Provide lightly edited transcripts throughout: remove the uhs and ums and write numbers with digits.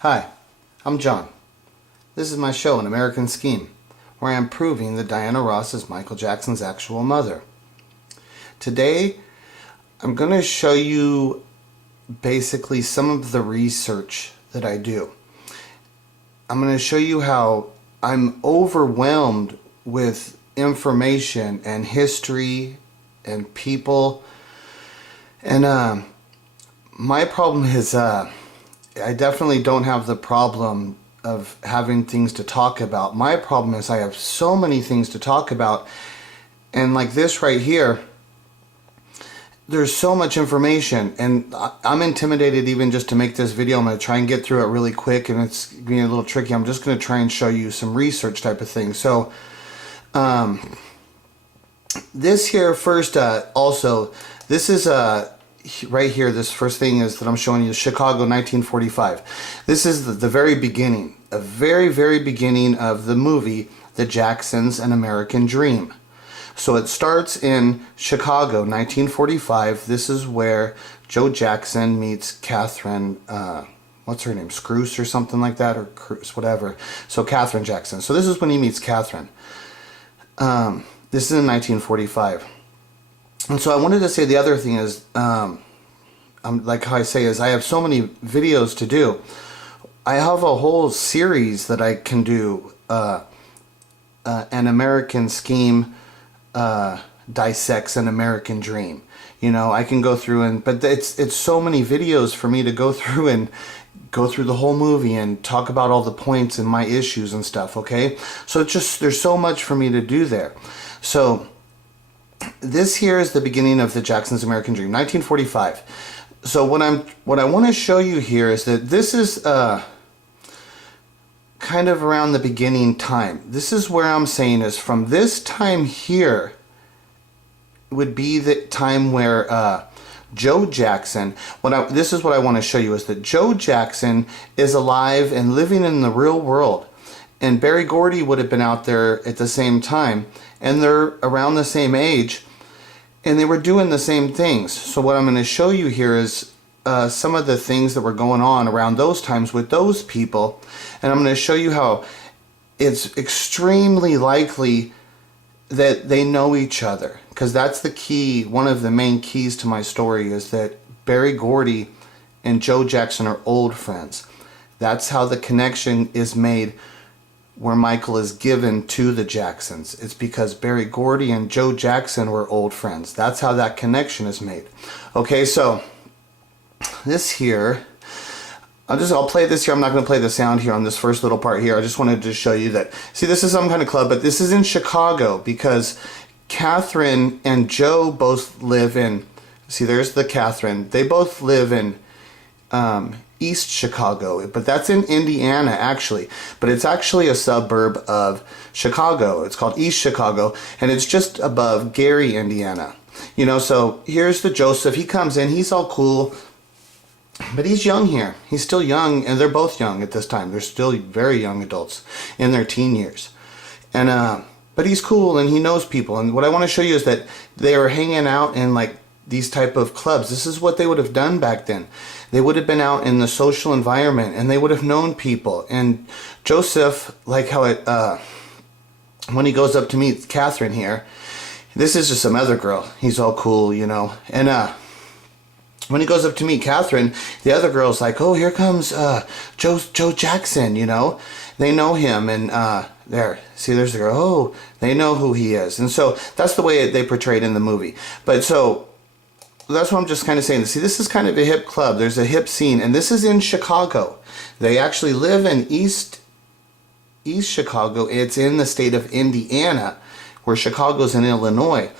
Hi, I'm John. This is my show, An American Scheme, where I am proving that Diana Ross is Michael Jackson's actual mother. Today, I'm going to show you basically some of the research that I do. I'm going to show you how I'm overwhelmed with information and history and people. And my problem is I definitely don't have the problem of having things to talk about. My problem is I have so many things to talk about, and like this right here, there's so much information, and I'm intimidated even just to make this video. I'm going to try and get through it really quick, and it's being a little tricky. I'm just going to try and show you some research type of thing. So this here first, also, this is right here, this first thing is that I'm showing you, Chicago 1945. This is the very beginning, a very, very beginning of the movie, The Jacksons, An American Dream. So it starts in Chicago, 1945. This is where Joe Jackson meets Catherine, what's her name, Scrouse or something like that, or Cruz, whatever. So Catherine Jackson. So this is when he meets Catherine. This is in 1945. And so I wanted to say the other thing is, like how I say is, I have so many videos to do. I have a whole series that I can do, An American Scheme dissects an American dream. You know, I can go through but it's so many videos for me to go through and go through the whole movie and talk about all the points and my issues and stuff, okay? So it's just, there's so much for me to do there. So this here is the beginning of the Jackson's American Dream, 1945. So what I want to show you here is that this is kind of around the beginning time. This is where I'm saying is from this time here would be the time where Joe Jackson, this is what I want to show you, is that Joe Jackson is alive and living in the real world. And Berry Gordy would have been out there at the same time, and they're around the same age, and they were doing the same things. So what I'm going to show you here is some of the things that were going on around those times with those people, and I'm going to show you how it's extremely likely that they know each other, because that's the key. One of the main keys to my story is that Berry Gordy and Joe Jackson are old friends. That's how the connection is made, where Michael is given to the Jacksons. It's because Berry Gordy and Joe Jackson were old friends. That's how that connection is made. Okay, so this here, I'll play this here. I'm not going to play the sound here on this first little part here. I just wanted to show you that, see, this is some kind of club, but this is in Chicago because Catherine and Joe both live in, see, there's the Catherine. They both live in East Chicago, but that's in Indiana actually, but it's actually a suburb of Chicago. It's called East Chicago, and it's just above Gary, Indiana. You know, so here's the Joseph. He comes in, he's all cool, but he's young here. He's still young, and they're both young at this time. They're still very young adults in their teen years. And but he's cool and he knows people. And what I want to show you is that they were hanging out in like these type of clubs. This is what they would have done back then. They would have been out in the social environment, and they would have known people. And Joseph, like how it, when he goes up to meet Catherine here, this is just some other girl. He's all cool, you know. And when he goes up to meet Catherine, the other girl's like, oh, here comes Joe Jackson, you know. They know him, and there, see, there's the girl. Oh, they know who he is. And so that's the way they portrayed in the movie. But so that's what I'm just kind of saying. See, this is kind of a hip club. There's a hip scene, and this is in Chicago. They actually live in East Chicago. It's in the state of Indiana, where Chicago's in Illinois.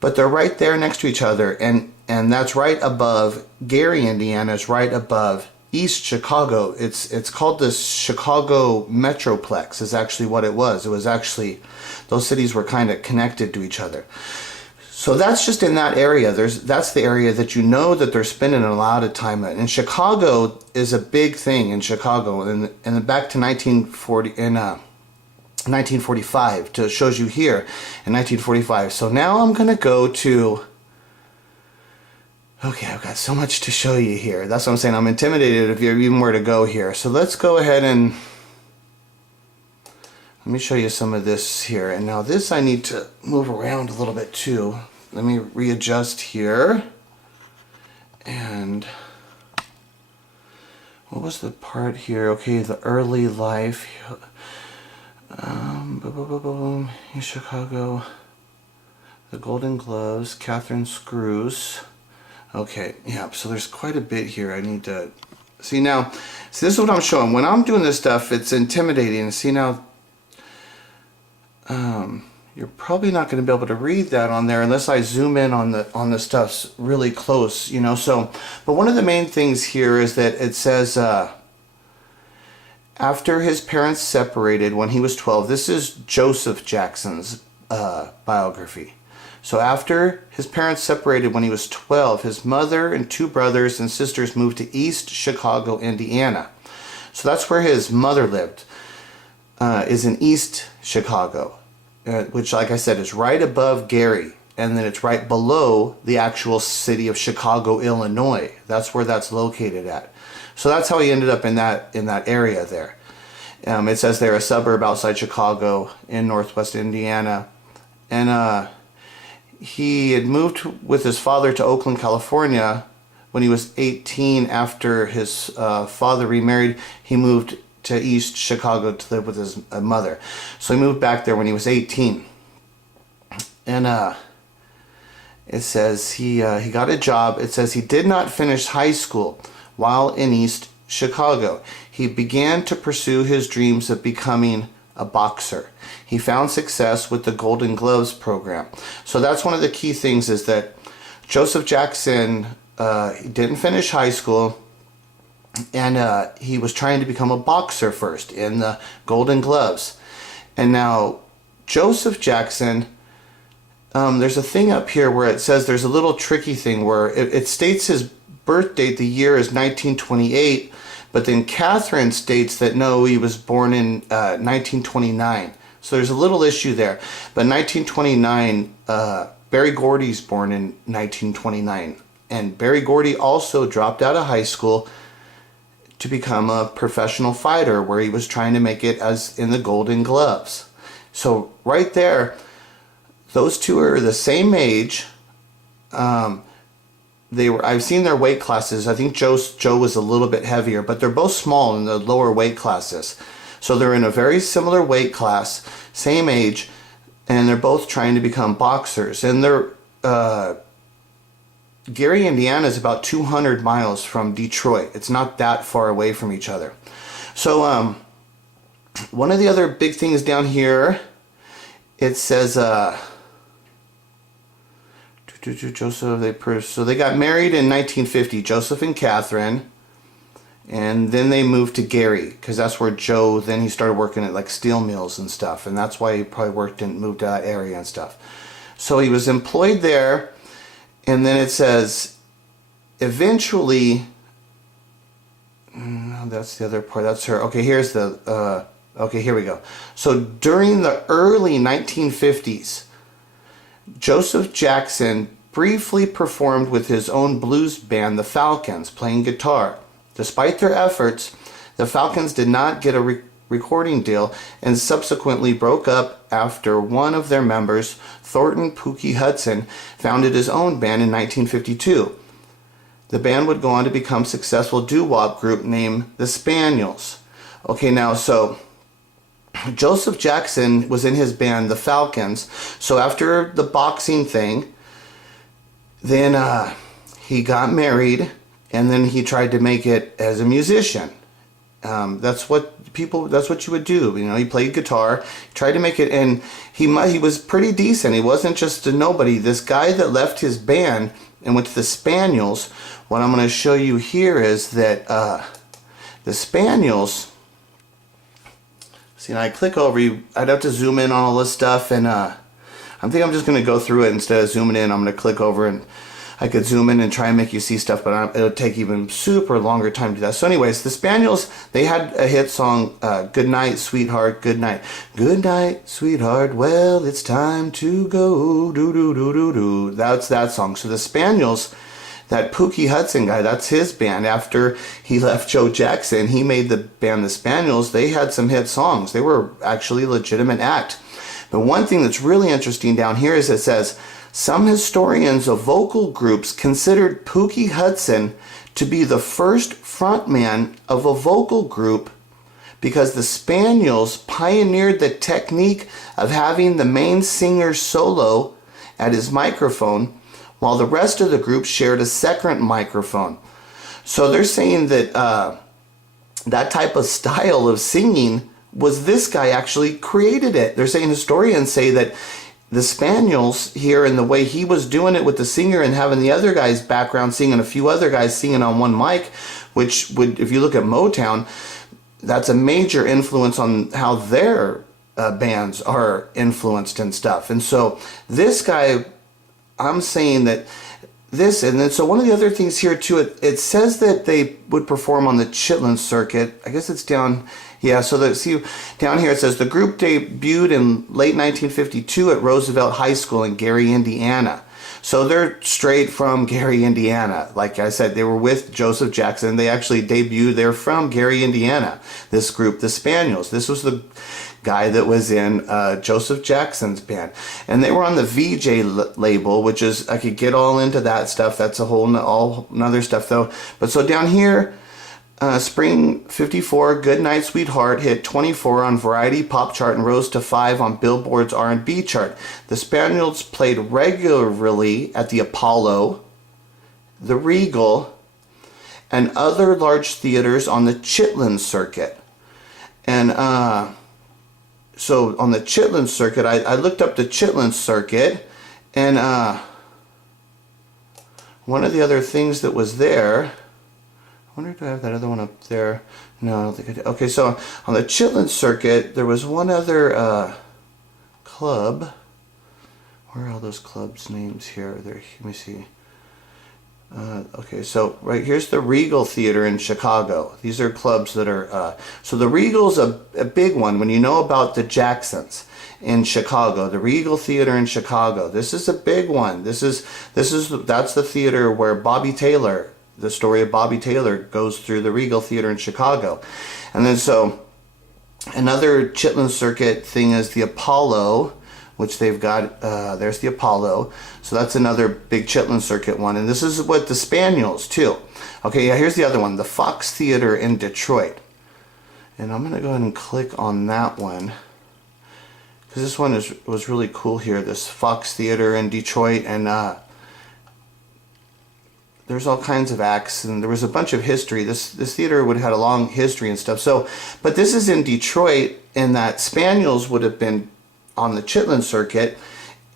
But they're right there next to each other, and that's right above Gary, Indiana. Is right above East Chicago. It's called the Chicago Metroplex is actually what it was. It was actually, those cities were kind of connected to each other. So that's just in that area. That's the area that you know that they're spending a lot of time at. And Chicago is a big thing in Chicago. And back to 1945, it shows you here in 1945. So now I'm going to go to Okay, I've got so much to show you here. That's what I'm saying. I'm intimidated if you're even where to go here. So let's go ahead and let me show you some of this here. And now this I need to move around a little bit too. Let me readjust here. And what was the part here? Okay, the early life. In Chicago. The Golden Gloves, Catherine Screws. Okay, yeah, so there's quite a bit here I need to see now. See, this is what I'm showing. When I'm doing this stuff, it's intimidating. See now, you're probably not going to be able to read that on there unless I zoom in on the stuff's really close, you know. So, but one of the main things here is that it says after his parents separated when he was 12. This is Joseph Jackson's biography. So after his parents separated when he was 12, his mother and 2 brothers and sisters moved to East Chicago, Indiana. So that's where his mother lived, is in East Chicago, which, like I said, is right above Gary. And then it's right below the actual city of Chicago, Illinois. That's where that's located at. So that's how he ended up in that area there. It says they're a suburb outside Chicago in northwest Indiana. And he had moved with his father to Oakland, California when he was 18. After his father remarried, he moved to East Chicago to live with his mother. So he moved back there when he was 18. And it says he got a job. It says he did not finish high school while in East Chicago. He began to pursue his dreams of becoming a boxer. He found success with the Golden Gloves program. So that's one of the key things, is that Joseph Jackson didn't finish high school, and he was trying to become a boxer first in the Golden Gloves. And now Joseph Jackson, there's a thing up here where it says there's a little tricky thing where it states his birth date, the year is 1928, but then Catherine states that no, he was born in 1929. So there's a little issue there. But 1929, Barry Gordy's born in 1929. And Barry Gordy also dropped out of high school to become a professional fighter, where he was trying to make it as in the Golden Gloves. So right there, those two are the same age. I've seen their weight classes. I think Joe was a little bit heavier, but they're both small in the lower weight classes. So they're in a very similar weight class, same age, and they're both trying to become boxers. And they're Gary, Indiana is about 200 miles from Detroit. It's not that far away from each other. So one of the other big things down here, it says Joseph, so they got married in 1950, Joseph and Catherine, and then they moved to Gary, because that's where Joe, then he started working at like steel mills and stuff, and that's why he probably moved to that area and stuff. So he was employed there, and then it says, eventually, no, that's the other part, that's her, okay, here's the, okay, here we go. So during the early 1950s, Joseph Jackson briefly performed with his own blues band, the Falcons, playing guitar. Despite their efforts, the Falcons did not get a recording deal and subsequently broke up after one of their members, Thornton Pookie Hudson, founded his own band in 1952. The band would go on to become a successful doo-wop group named the Spaniels. Okay, now, so Joseph Jackson was in his band, the Falcons. So after the boxing thing, then he got married, and then he tried to make it as a musician. That's what you would do. You know, he played guitar, tried to make it, and he was pretty decent. He wasn't just a nobody. This guy that left his band and went to the Spaniels, what I'm going to show you here is that the Spaniels, see, now I click over, I'd have to zoom in on all this stuff, and I think I'm just going to go through it instead of zooming in. I'm going to click over, and I could zoom in and try and make you see stuff, but it'll take even super longer time to do that. So anyways, the Spaniels, they had a hit song, Good Night, Sweetheart, Good Night. Good night, sweetheart, well, it's time to go, do-do-do-do-do. That's that song. So the Spaniels, that Pookie Hudson guy, that's his band. After he left Joe Jackson, he made the band The Spaniels. They had some hit songs. They were actually a legitimate act. But one thing that's really interesting down here is it says, some historians of vocal groups considered Pookie Hudson to be the first frontman of a vocal group because the Spaniels pioneered the technique of having the main singer solo at his microphone while the rest of the group shared a second microphone. So they're saying that that type of style of singing was this guy actually created it. They're saying historians say that the Spaniels here and the way he was doing it with the singer and having the other guy's background singing, a few other guys singing on one mic, which would, if you look at Motown, that's a major influence on how their bands are influenced and stuff. And so this guy, I'm saying that this, and then so one of the other things here too, it says that they would perform on the Chitlin circuit. I guess it's down, yeah, so see down here it says the group debuted in late 1952 at Roosevelt High School in Gary, Indiana. So they're straight from Gary, Indiana. Like I said, they were with Joseph Jackson. They actually debuted, they're from Gary, Indiana, this group, the Spaniels. This was the guy that was in Joseph Jackson's band. And they were on the VJ label, which is, I could get all into that stuff. That's a whole another stuff though. But so down here, Spring 54, Good Night Sweetheart hit 24 on Variety Pop Chart and rose to 5 on Billboard's R&B chart. The Spaniels played regularly at the Apollo, the Regal, and other large theaters on the Chitlin circuit. And so on the Chitlin circuit, I looked up the Chitlin circuit, and one of the other things that was there, I wonder if I have that other one up there. No, I don't think I did. Okay, so on the Chitlin circuit, there was one other club. Where are all those clubs' names here? There, let me see. Okay, so right here's the Regal Theater in Chicago. These are clubs that are, so the Regal's a big one. When you know about the Jacksons in Chicago, the Regal Theater in Chicago, this is a big one. That's the theater where Bobby Taylor, the story of Bobby Taylor goes through the Regal Theater in Chicago. And then so another Chitlin circuit thing is the Apollo, which they've got, there's the Apollo. So that's another big Chitlin circuit one. And this is what the Spaniels too. Okay, yeah, here's the other one, the Fox Theater in Detroit. And I'm gonna go ahead and click on that one, because this one was really cool here, this Fox Theater in Detroit. And there's all kinds of acts, and there was a bunch of history. This theater would have had a long history and stuff. So, but this is in Detroit, and that Spaniels would have been on the Chitlin circuit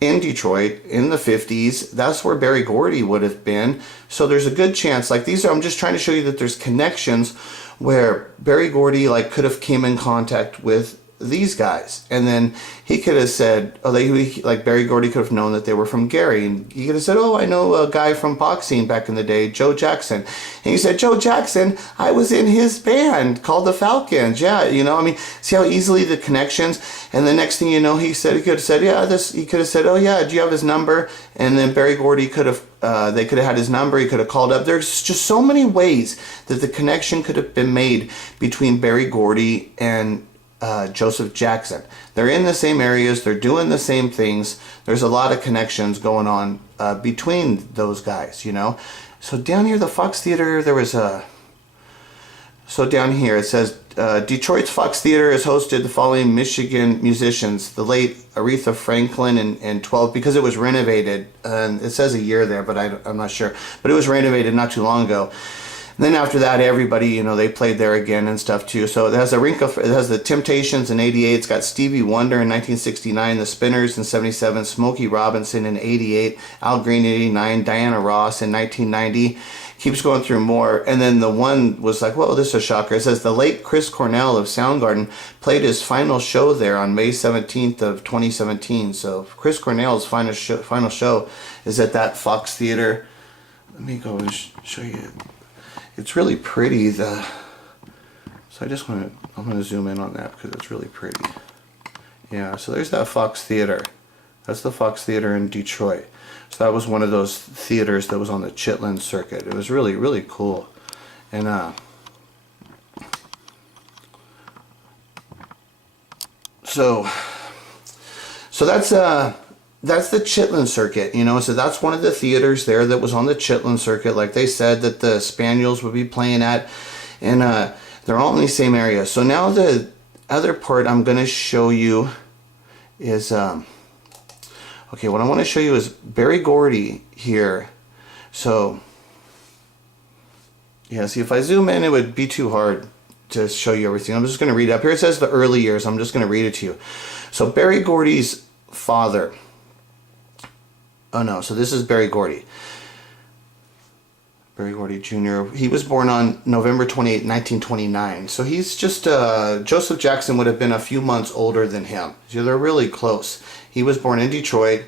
in Detroit in the 50s. That's where Berry Gordy would have been. So there's a good chance, like these are, I'm just trying to show you that there's connections where Berry Gordy like could have came in contact with these guys, and then he could have said, oh, like Berry Gordy could have known that they were from Gary, and he could have said, oh, I know a guy from boxing back in the day, Joe Jackson. And he said, Joe Jackson, I was in his band called the Falcons. Yeah, you know, I mean, see how easily the connections. And the next thing you know, he could have said, yeah, he could have said, oh yeah, do you have his number? And then Berry Gordy could have, they could have had his number. He could have called up. There's just so many ways that the connection could have been made between Berry Gordy and Joseph Jackson. They're in the same areas, they're doing the same things. There's a lot of connections going on between those guys, you know. So down here, the Fox Theater, there was so down here it says Detroit's Fox Theater has hosted the following Michigan musicians: the late Aretha Franklin in 12, because it was renovated, and it says a year there, but I'm not sure, but it was renovated not too long ago. And then after that, everybody, you know, they played there again and stuff too. So it has it has the Temptations in 88. It's got Stevie Wonder in 1969, the Spinners in 77, Smokey Robinson in 88, Al Green in 89, Diana Ross in 1990. Keeps going through more. And then the one was like, whoa, this is a shocker. It says the late Chris Cornell of Soundgarden played his final show there on May 17th of 2017. So Chris Cornell's final show is at that Fox Theater. Let me go and show you. It's really pretty. So I just I'm going to zoom in on that because it's really pretty. Yeah, so there's that Fox Theater. That's the Fox Theater in Detroit. So that was one of those theaters that was on the Chitlin circuit. It was really, really cool. And so that's the Chitlin circuit, you know. So that's one of the theaters there that was on the Chitlin circuit, like they said that the Spaniels would be playing at, and they're all in the same area. So now the other part I'm going to show you is okay, what I want to show you is Berry Gordy here. So yeah, see, if I zoom in, it would be too hard to show you everything. I'm just going to read up here. It says the early years. I'm just going to read it to you. So Berry Gordy's father. Oh no, so this is Berry Gordy. Berry Gordy Jr. He was born on November 28, 1929. So he's just, Joseph Jackson would have been a few months older than him. So they're really close. He was born in Detroit.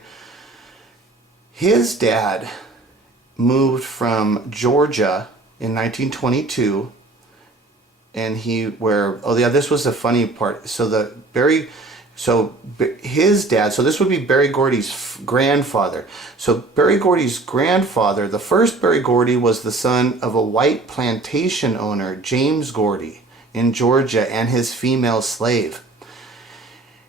His dad moved from Georgia in 1922. And oh yeah, this was the funny part. So his dad, so this would be Berry Gordy's grandfather. So Berry Gordy's grandfather, the first Berry Gordy, was the son of a white plantation owner, James Gordy, in Georgia, and his female slave.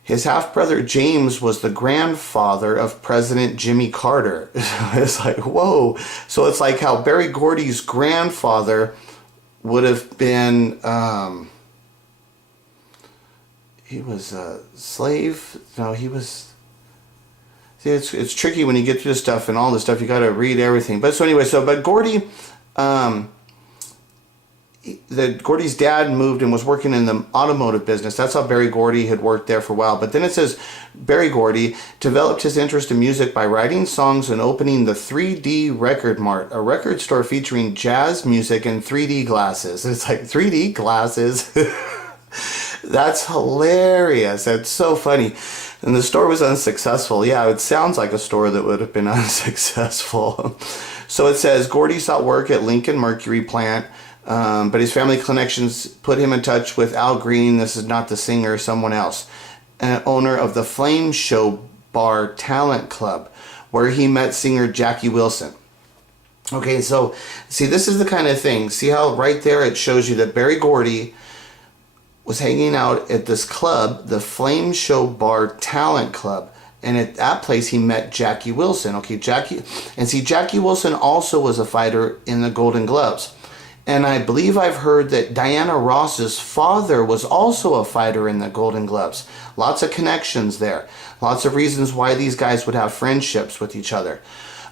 His half-brother James was the grandfather of President Jimmy Carter. It's like, whoa. So it's like how Berry Gordy's grandfather would have been, he was a slave. No, he was, see, it's tricky when you get through this stuff and all this stuff. You got to read everything. But so anyway, but Gordy, Gordy's dad moved and was working in the automotive business. That's how Berry Gordy had worked there for a while. But then it says Berry Gordy developed his interest in music by writing songs and opening the 3D Record Mart, a record store featuring jazz music and 3D glasses. It's like 3D glasses. That's hilarious. That's so funny. And the store was unsuccessful. Yeah, it sounds like a store that would have been unsuccessful. So it says Gordy sought work at Lincoln Mercury plant. But his family connections put him in touch with Al Green. This is not the singer, someone else, owner of the Flame Show Bar Talent Club, where he met singer Jackie Wilson. Okay, so see, this is the kind of thing. See how right there it shows you that Berry Gordy was hanging out at this club, the Flame Show Bar Talent Club. And at that place, he met Jackie Wilson. Okay, Jackie Wilson also was a fighter in the Golden Gloves. And I believe I've heard that Diana Ross's father was also a fighter in the Golden Gloves. Lots of connections there. Lots of reasons why these guys would have friendships with each other.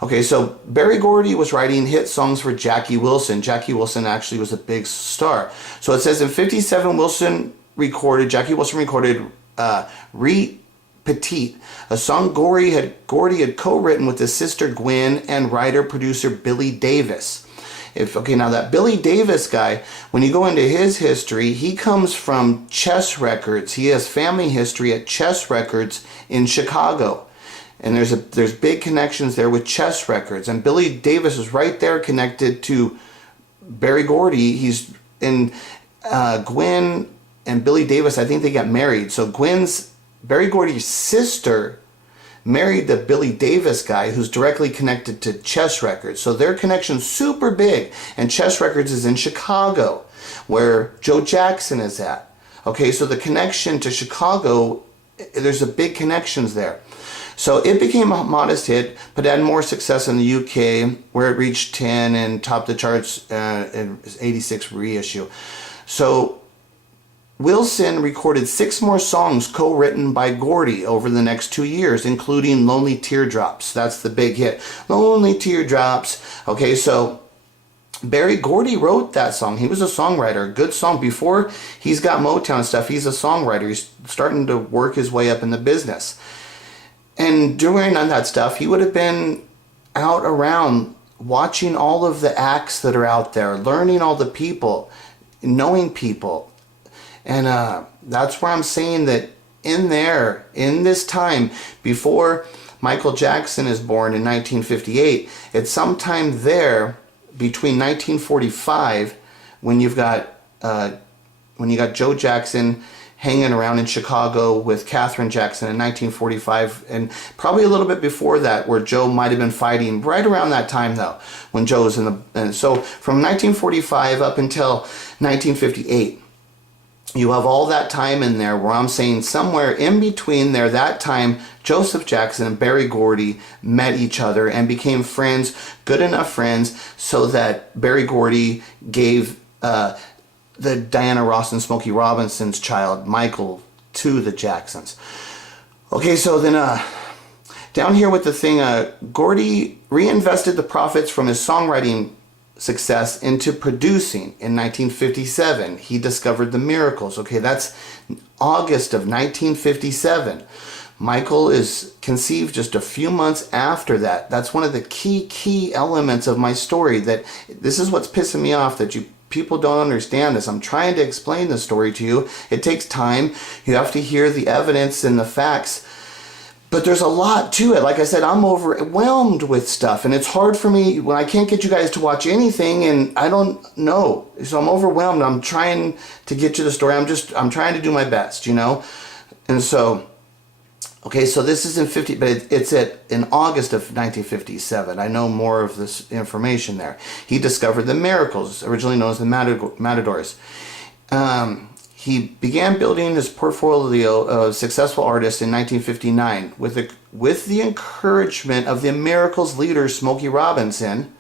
Okay, so Berry Gordy was writing hit songs for Jackie Wilson. Jackie Wilson actually was a big star. So it says in 57, Jackie Wilson recorded Re Petite, a song Gordy had co-written with his sister Gwen and writer-producer Billy Davis. Now that Billy Davis guy, when you go into his history, he comes from Chess Records. He has family history at Chess Records in Chicago. And there's big connections there with Chess Records. And Billy Davis is right there connected to Berry Gordy. He's in Gwen and Billy Davis, I think they got married. So Berry Gordy's sister married the Billy Davis guy who's directly connected to Chess Records. So their connection's super big. And Chess Records is in Chicago, where Joe Jackson is at. Okay, so the connection to Chicago, there's a big connections there. So it became a modest hit, but had more success in the UK, where it reached 10 and topped the charts in its 86 reissue. So Wilson recorded 6 more songs co-written by Gordy over the next 2 years, including Lonely Teardrops. That's the big hit. Lonely Teardrops. Okay, so Berry Gordy wrote that song. He was a songwriter. Good song. Before he's got Motown stuff, he's a songwriter. He's starting to work his way up in the business. And during that stuff, he would have been out around watching all of the acts that are out there, learning all the people, knowing people. And that's where I'm saying that in this time, before Michael Jackson is born in 1958, it's sometime there between 1945, when you got Joe Jackson hanging around in Chicago with Katherine Jackson in 1945, and probably a little bit before that, where Joe might have been fighting right around that time, though, when Joe was in the... And so from 1945 up until 1958, you have all that time in there where I'm saying somewhere in between there, that time, Joseph Jackson and Berry Gordy met each other and became friends, good enough friends, so that Berry Gordy gave the Diana Ross and Smokey Robinson's child, Michael, to the Jacksons. Okay, so then down here with the thing, Gordy reinvested the profits from his songwriting success into producing in 1957. He discovered the Miracles. Okay, that's August of 1957. Michael is conceived just a few months after that. That's one of the key elements of my story. That this is what's pissing me off, that people don't understand this. I'm trying to explain the story to you. It takes time. You have to hear the evidence and the facts. But there's a lot to it. Like I said, I'm overwhelmed with stuff, and it's hard for me when I can't get you guys to watch anything, and I don't know. So I'm overwhelmed. I'm trying to get you the story. I'm trying to do my best, you know? And so, okay, so this is in 50, but it's in August of 1957. I know more of this information there. He discovered the Miracles, originally known as the Matadors. He began building his portfolio of successful artists in 1959 with the encouragement of the Miracles leader, Smokey Robinson.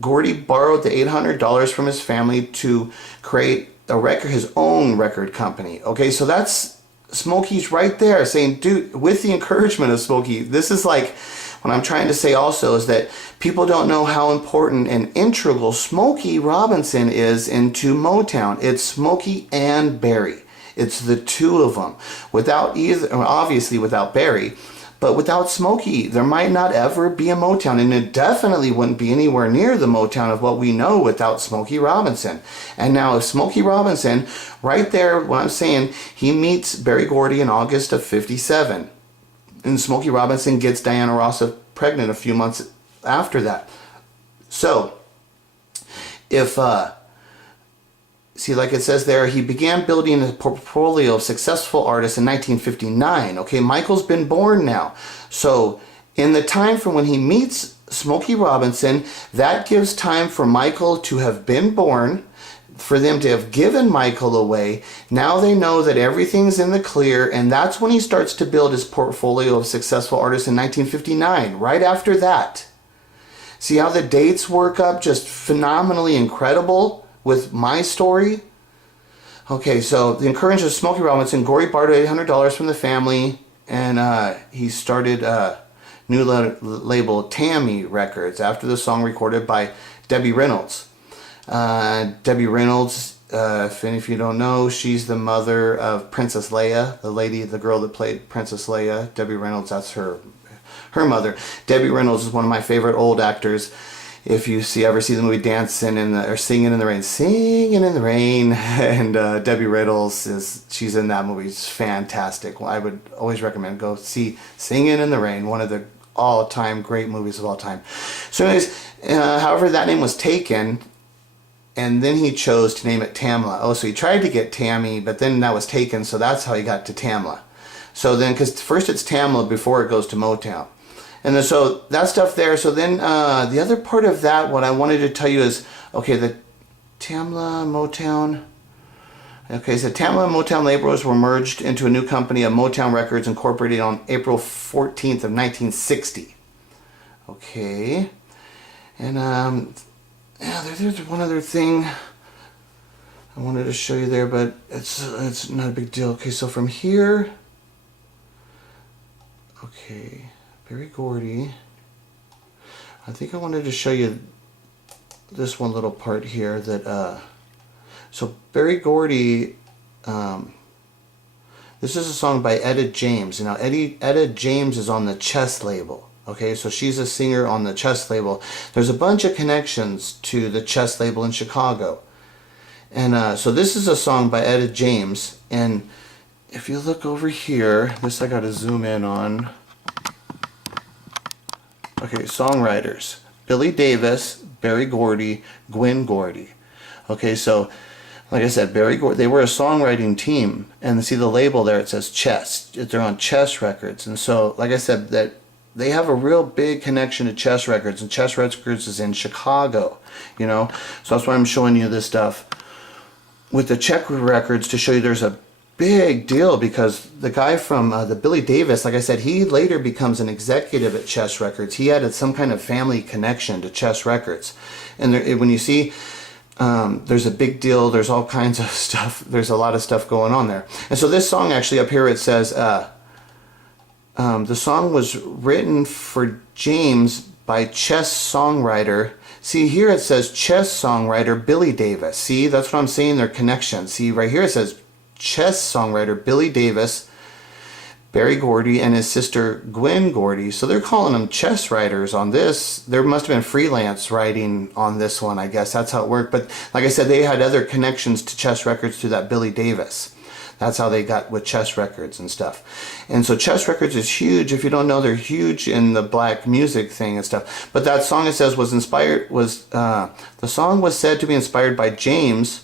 Gordy borrowed the $800 from his family to create his own record company. Okay, so that's Smokey's right there saying, dude, with the encouragement of Smokey. This is like, what I'm trying to say also is that people don't know how important and integral Smokey Robinson is into Motown. It's Smokey and Berry. It's the two of them. Without either, obviously without Berry, but without Smokey, there might not ever be a Motown, and it definitely wouldn't be anywhere near the Motown of what we know without Smokey Robinson. And now if Smokey Robinson, right there, what I'm saying, he meets Berry Gordy in August of 57. And Smokey Robinson gets Diana Ross pregnant a few months after that. So, if, see, like it says there, he began building a portfolio of successful artists in 1959. Okay, Michael's been born now. So, in the time from when he meets Smokey Robinson, that gives time for Michael to have been born, for them to have given Michael away. Now they know that everything's in the clear, and that's when he starts to build his portfolio of successful artists in 1959, right after that. See how the dates work up just phenomenally incredible with my story? Okay, so the encouragement of Smokey Robinson, Gordy borrowed $800 from the family, and he started a new label, Tammy Records, after the song recorded by Debbie Reynolds. Debbie Reynolds, if any of you don't know, she's the mother of Princess Leia, the girl that played Princess Leia. Debbie Reynolds, that's her mother. Debbie Reynolds is one of my favorite old actors. If you ever see the movie Singing in the Rain, and Debbie Reynolds she's in that movie. It's fantastic. I would always recommend go see Singing in the Rain, one of the all-time great movies of all time. So anyways, however, that name was taken. And then he chose to name it Tamla. Oh, so he tried to get Tammy, but then that was taken, so that's how he got to Tamla. So then, because first it's Tamla before it goes to Motown. And then, so that stuff there. So then the other part of that, what I wanted to tell you is, okay, the Tamla, Motown. Okay, so Tamla and Motown labels were merged into a new company of Motown Records, incorporated on April 14th of 1960. Okay. And, yeah, there's one other thing I wanted to show you there, but it's not a big deal. Okay, so from here, okay, Berry Gordy. I think I wanted to show you this one little part here that, so Berry Gordy, this is a song by Etta James. Now, Etta James is on the Chess label. Okay, so she's a singer on the Chess label. There's a bunch of connections to the Chess label in Chicago. And so this is a song by Etta James. And if you look over here, this I got to zoom in on. Okay, songwriters. Billy Davis, Berry Gordy, Gwen Gordy. Okay, so Like I said, Barry Gordy, they were a songwriting team, and see the label there, it says Chess. They're on Chess Records, and so, like I said, that they have a real big connection to Chess Records, and Chess Records is in Chicago, you know. So that's why I'm showing you this stuff with the Czech Records, to show you there's a big deal, because the guy from the Billy Davis, like I said, he later becomes an executive at Chess Records. He had some kind of family connection to Chess Records, and there, when you see. There's a big deal. There's all kinds of stuff. There's a lot of stuff going on there. And so this song, actually, up here it says, the song was written for James by chess songwriter. See, here it says chess songwriter Billy Davis. See, that's what I'm saying, their connection. See, right here it says chess songwriter Billy Davis, Barry Gordy, and his sister Gwen Gordy. So they're calling them chess writers on this. There must have been freelance writing on this one, I guess. That's how it worked. But like I said, they had other connections to Chess Records through that Billy Davis. That's how they got with Chess Records and stuff. And so Chess Records is huge. If you don't know, they're huge in the black music thing and stuff. But that song, it says, was inspired, the song was said to be inspired by James'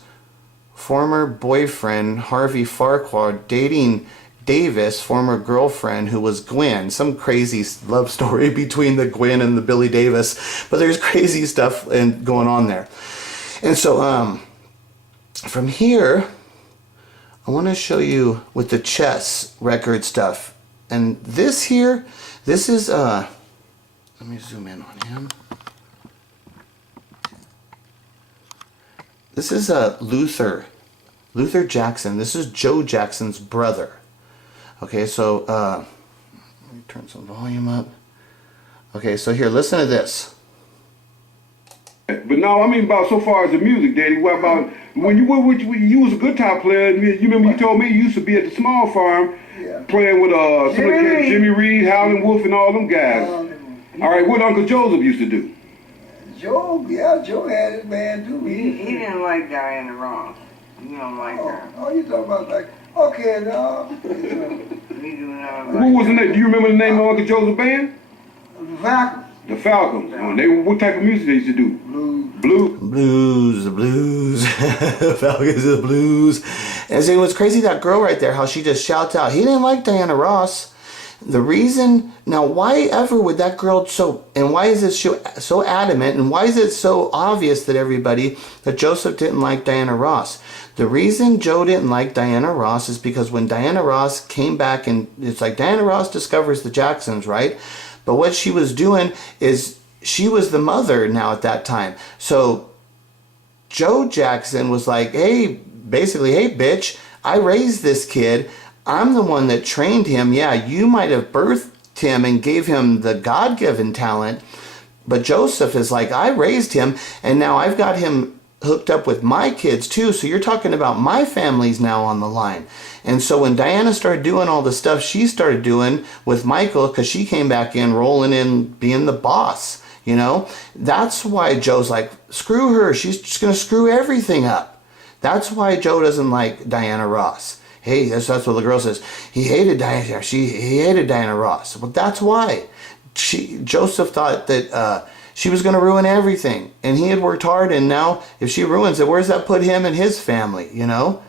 former boyfriend, Harvey Farquhar, dating Davis' former girlfriend, who was Gwen. Some crazy love story between the Gwen and the Billy Davis, but there's crazy stuff going on there. And so from here, I want to show you with the Chess record stuff. And this here, this is let me zoom in on him. This is Luther Jackson. This is Joe Jackson's brother. Okay, so let me turn some volume up. Okay, so here, listen to this. But no, I mean about so far as the music, Daddy. What about when you was a guitar player? You remember you told me you used to be at the small farm, playing with Jimmy Reed, Howlin' Wolf, and all them guys. All right, what Uncle Joseph used to do? Joe had his band too. He didn't like Diana Ross. You don't like her. Oh, you talking about like, okay, no. Who was the name? Do you remember the name of Uncle Joseph's band? The Falcons. The Falcons. What type of music they used to do? Blues. The blues. Falcons, the blues. And see, what's crazy, that girl right there, how she just shouts out, he didn't like Diana Ross. The reason, now why ever would that girl and why is it so adamant, and why is it so obvious that everybody, that Joseph didn't like Diana Ross? The reason Joe didn't like Diana Ross is because when Diana Ross came back, and it's like Diana Ross discovers the Jacksons, right? But what she was doing is, she was the mother now at that time. So Joe Jackson was like, hey, bitch, I raised this kid. I'm the one that trained him. Yeah, you might have birthed him and gave him the God-given talent, but Joseph is like, I raised him, and now I've got him hooked up with my kids too, so you're talking about my family's now on the line. And so when Diana started doing all the stuff she started doing with Michael, because she came back in, rolling in, being the boss, you know, that's why Joe's like, screw her, she's just going to screw everything up. That's why Joe doesn't like Diana Ross. Hey, that's what the girl says. He hated Diana Ross. Well, that's why. Joseph thought that she was going to ruin everything, and he had worked hard, and now if she ruins it, where's that put him and his family, you know?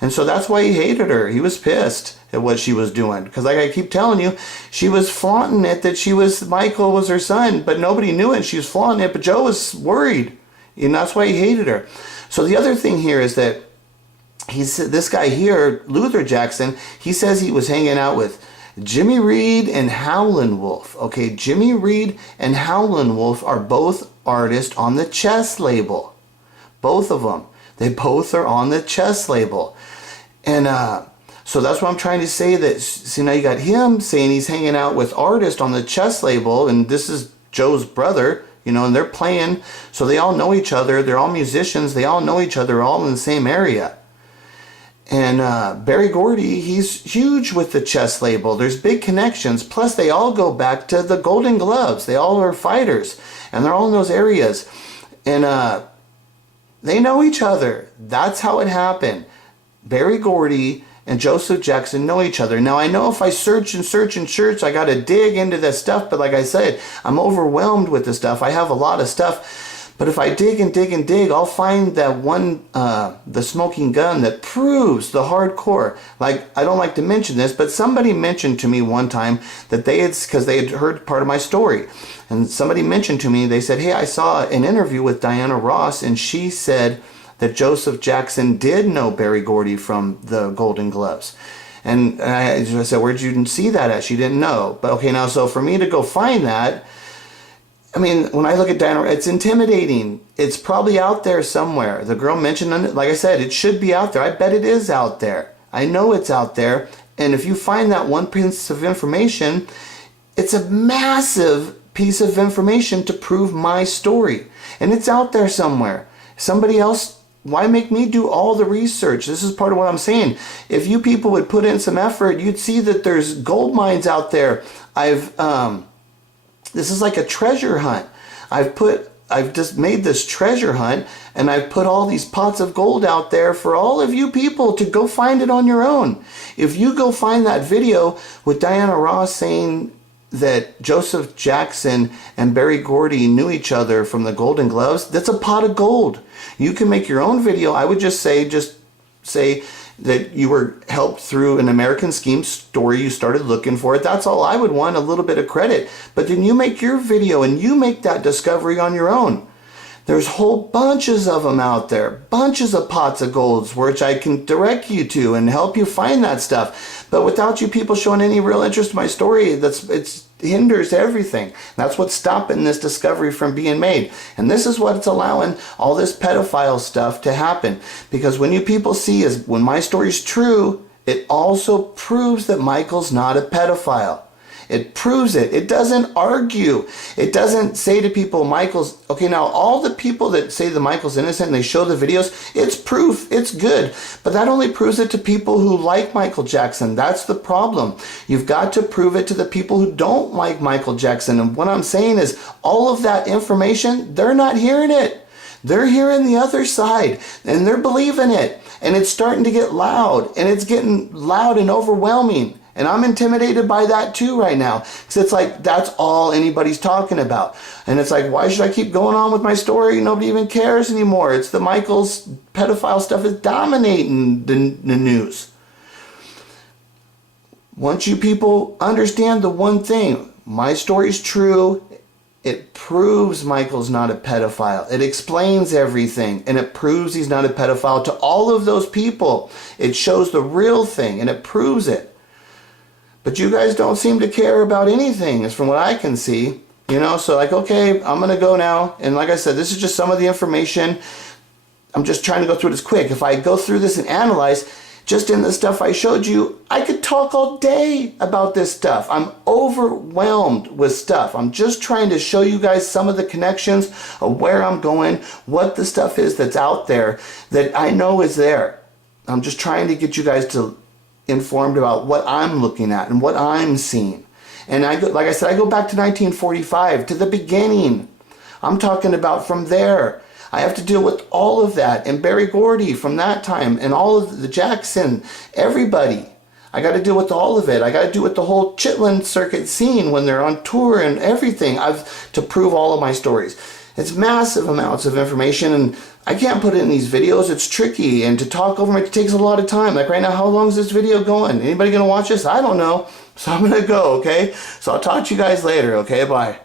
And so that's why he hated her. He was pissed at what she was doing, because like I keep telling you, she was flaunting it that Michael was her son, but nobody knew it. She was flaunting it, but Joe was worried, and that's why he hated her. So the other thing here is that this guy here, Luther Jackson, he says he was hanging out with Jimmy Reed and Howlin' Wolf. Okay, Jimmy Reed and Howlin' Wolf are both artists on the Chess label. Both of them. They both are on the Chess label. And so that's what I'm trying to say, that, see, now you got him saying he's hanging out with artists on the Chess label, and this is Joe's brother, you know, and they're playing, so they all know each other. They're all musicians. They all know each other, all in the same area. And Barry Gordy, he's huge with the Chess label. There's big connections. Plus, they all go back to the Golden Gloves. They all are fighters, and they're all in those areas. And they know each other. That's how it happened. Barry Gordy and Joseph Jackson know each other. Now, I know if I search, I got to dig into this stuff. But like I said, I'm overwhelmed with this stuff. I have a lot of stuff. But if I dig and dig and dig, I'll find that one, the smoking gun that proves the hardcore. Like, I don't like to mention this, but somebody mentioned to me one time that because they had heard part of my story. And somebody mentioned to me, they said, hey, I saw an interview with Diana Ross, and she said that Joseph Jackson did know Berry Gordy from the Golden Gloves. And I said, where'd you see that at? She didn't know. But okay, now, so for me to go find that, I mean, when I look at Diana, it's intimidating. It's probably out there somewhere. The girl mentioned it. Like I said, it should be out there. I bet it is out there. I know it's out there. And if you find that one piece of information, it's a massive piece of information to prove my story. And it's out there somewhere. Somebody else, why make me do all the research? This is part of what I'm saying. If you people would put in some effort, you'd see that there's gold mines out there. This is like a treasure hunt. I've just made this treasure hunt, and I've put all these pots of gold out there for all of you people to go find it on your own. If you go find that video with Diana Ross saying that Joseph Jackson and Berry Gordy knew each other from the Golden Gloves, that's a pot of gold. You can make your own video. I would just say that you were helped through an American Scheme story. You started looking for it. That's all I would want, a little bit of credit. But then you make your video and you make that discovery on your own. There's whole bunches of them out there, bunches of pots of golds, which I can direct you to and help you find that stuff. But without you people showing any real interest in my story, it hinders everything. That's what's stopping this discovery from being made. And this is what's allowing all this pedophile stuff to happen. Because when you people see is when my story's true, it also proves that Michael's not a pedophile. It proves it. It doesn't argue. It doesn't say to people, Michael's... Okay, now, all the people that say that Michael's innocent and they show the videos, it's proof. It's good. But that only proves it to people who like Michael Jackson. That's the problem. You've got to prove it to the people who don't like Michael Jackson. And what I'm saying is, all of that information, they're not hearing it. They're hearing the other side, and they're believing it. And it's starting to get loud, and it's getting loud and overwhelming. And I'm intimidated by that too right now. Because it's like, that's all anybody's talking about. And it's like, why should I keep going on with my story? Nobody even cares anymore. It's the Michael's pedophile stuff is dominating the news. Once you people understand the one thing, my story's true, it proves Michael's not a pedophile. It explains everything, and it proves he's not a pedophile to all of those people. It shows the real thing, and it proves it. But you guys don't seem to care about anything, as from what I can see. You know, so like, okay, I'm going to go now. And like I said, this is just some of the information. I'm just trying to go through this quick. If I go through this and analyze, just in the stuff I showed you, I could talk all day about this stuff. I'm overwhelmed with stuff. I'm just trying to show you guys some of the connections of where I'm going, what the stuff is that's out there that I know is there. I'm just trying to get you guys to informed about what I'm looking at and what I'm seeing. And like I said, I go back to 1945, to the beginning. I'm talking about from there. I have to deal with all of that, and Berry Gordy from that time, and all of the Jackson, everybody. I got to deal with all of it. I got to deal with the whole Chitlin circuit scene when they're on tour and everything. To prove all of my stories. It's massive amounts of information, and I can't put it in these videos. It's tricky, and to talk over it takes a lot of time. Like right now, how long is this video going? Anybody gonna watch this? I don't know. So I'm gonna go, okay? So I'll talk to you guys later, okay? Bye.